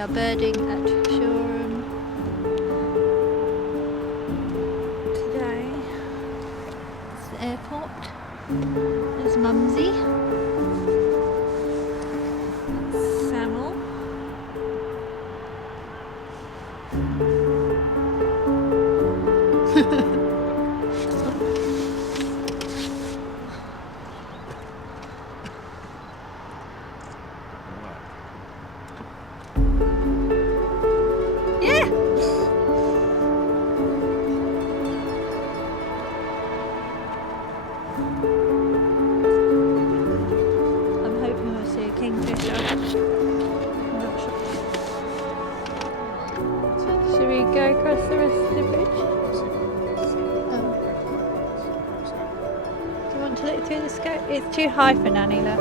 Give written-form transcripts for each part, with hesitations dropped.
are birding at Shoreham today. It's the airport. There's Mumsy. Samuel. Yeah. I'm hoping we'll see a kingfisher. I'm not sure. Should we go across the rest of the bridge? Do you want to look through the scope? It's too high for Nanny, look.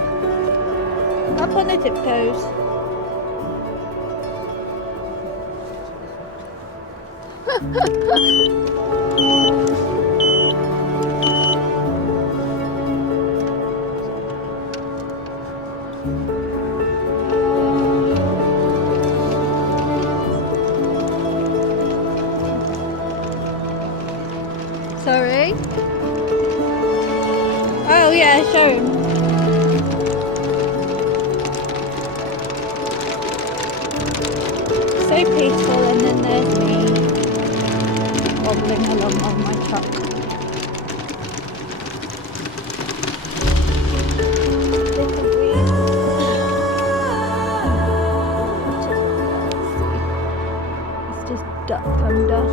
Up on the tiptoes. Sorry? Oh yeah, show him. So peaceful, and then there's me wobbling along on my truck. It's just duck under.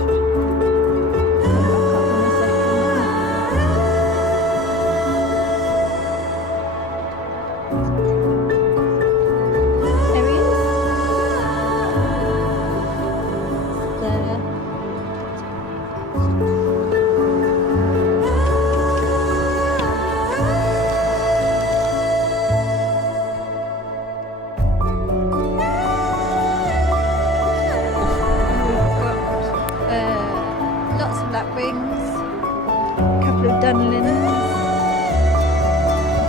Lapwings, a couple of dunlins,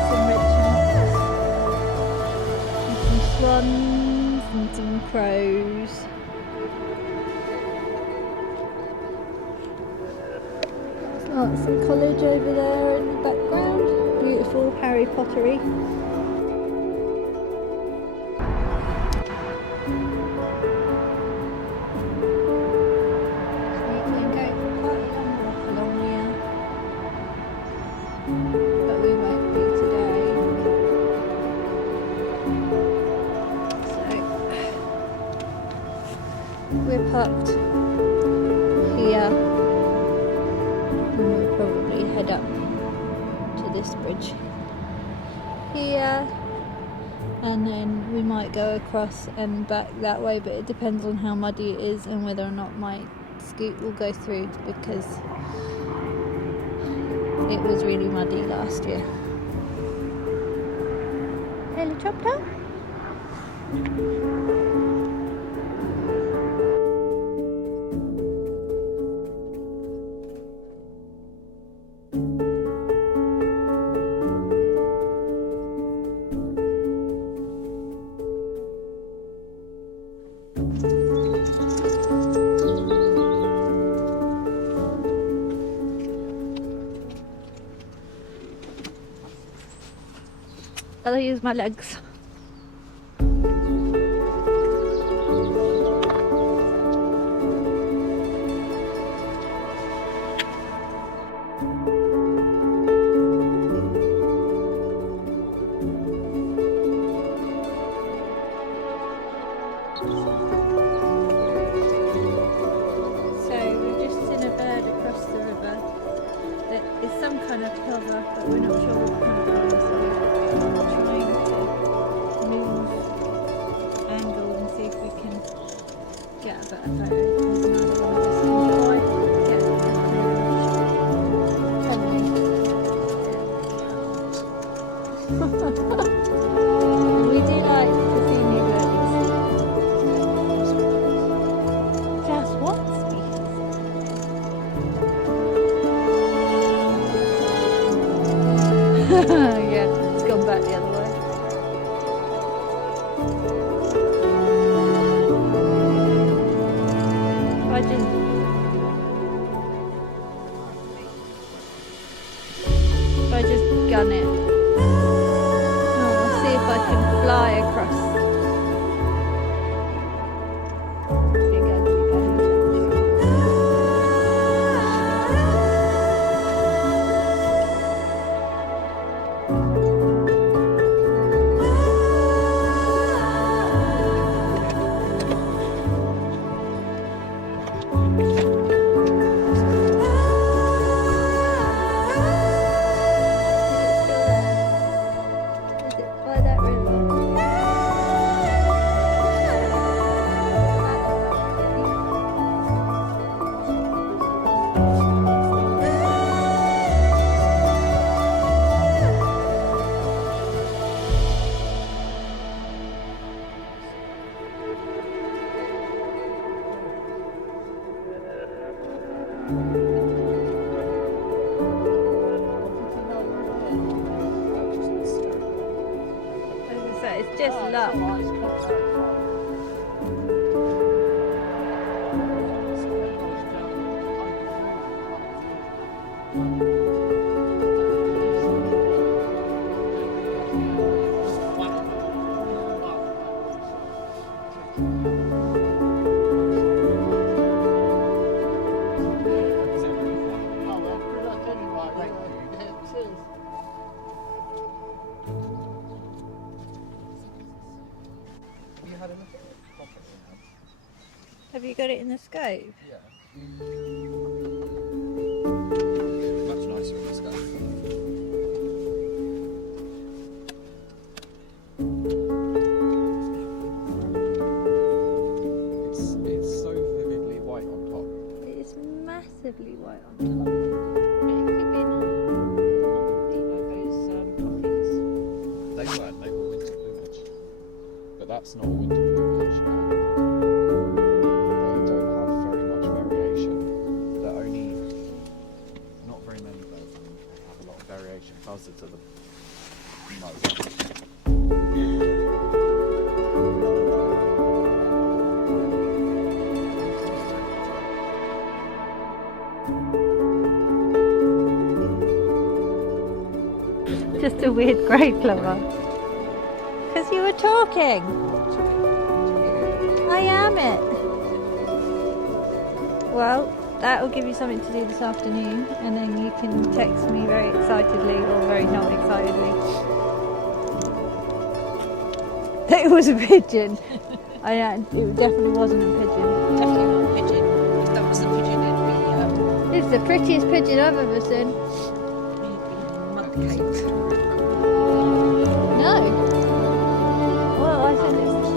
some richards, and some swans and some crows. There's lots of college over there in the background. Beautiful Harry Pottery. But we won't be today. So we're parked here, and we'll probably head up to this bridge here, and then we might go across and back that way, but it depends on how muddy it is and whether or not my scoot will go through, because it was really muddy last year. Helicopter? I'll use my legs. So we've just seen a bird across the river. There is some kind of plover, but we're not sure what kind of plover, so we're trying to move angle and see if we can get a better photo. We do like to see new birds. Just one species. Yeah, it's gone back the other way. done it. Oh, I'll see if I can fly across. Big ugly It's just luck. Have you got it in the scope? Yeah. Much nicer in the scope. It's so vividly white on top. It is massively white on top. It could be They were winter plumage. But that's not winter plumage. They don't have very much variation. They're only not very many birds have a lot of variation. Buzzards are the most. just a weird grey plover. Because you were talking. I am it. Well, that will give you something to do this afternoon, and then you can text me very excitedly or very not excitedly. It was a pigeon. It definitely wasn't a pigeon. Definitely not a pigeon. If that was a pigeon, it'd be It's the prettiest pigeon I've ever seen. mud cakes. No. Well, I think it's...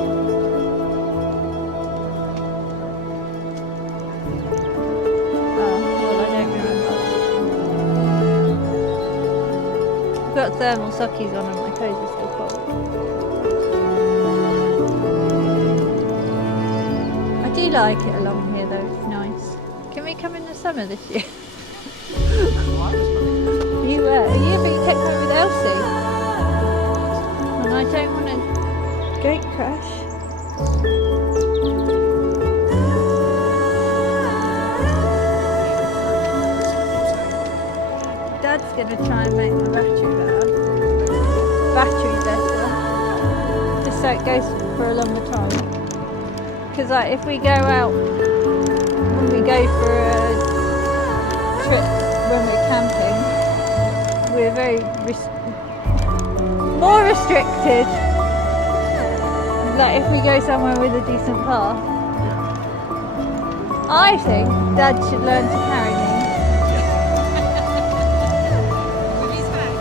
Oh, well, I don't remember. I've got thermal sockies on and my clothes are still cold. I do like it along here though, it's nice. Can we come in the summer this year? You were, yeah, but you kept going with Elsie. And I don't want a gate crash. Dad's gonna try and make my battery better, just so it goes for a longer time. Because like, if we go out, when we go for a trip, when we're camping, we're very more restricted. Like if we go somewhere with a decent path, I think Dad should learn to carry me. With his bag.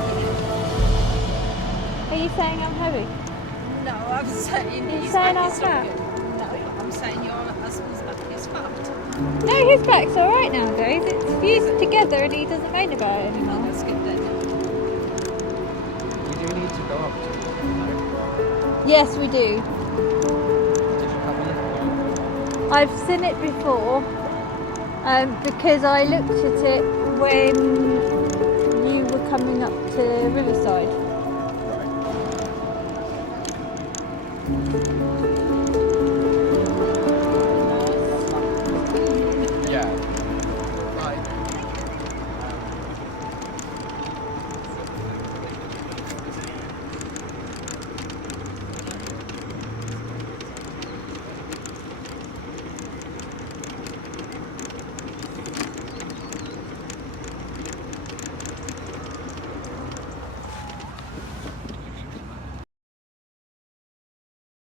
Are you saying I'm heavy? No, I'm saying You're his saying back I'm is fat? all good. No, I'm saying your husband's back is fucked. No, his back's alright nowadays. It's fused together and he doesn't moan about it anymore. Let's get that. We do need to go up to it. No? Yes, we do. Did you have a look at it? I've seen it before because I looked at it when you were coming up to Riverside.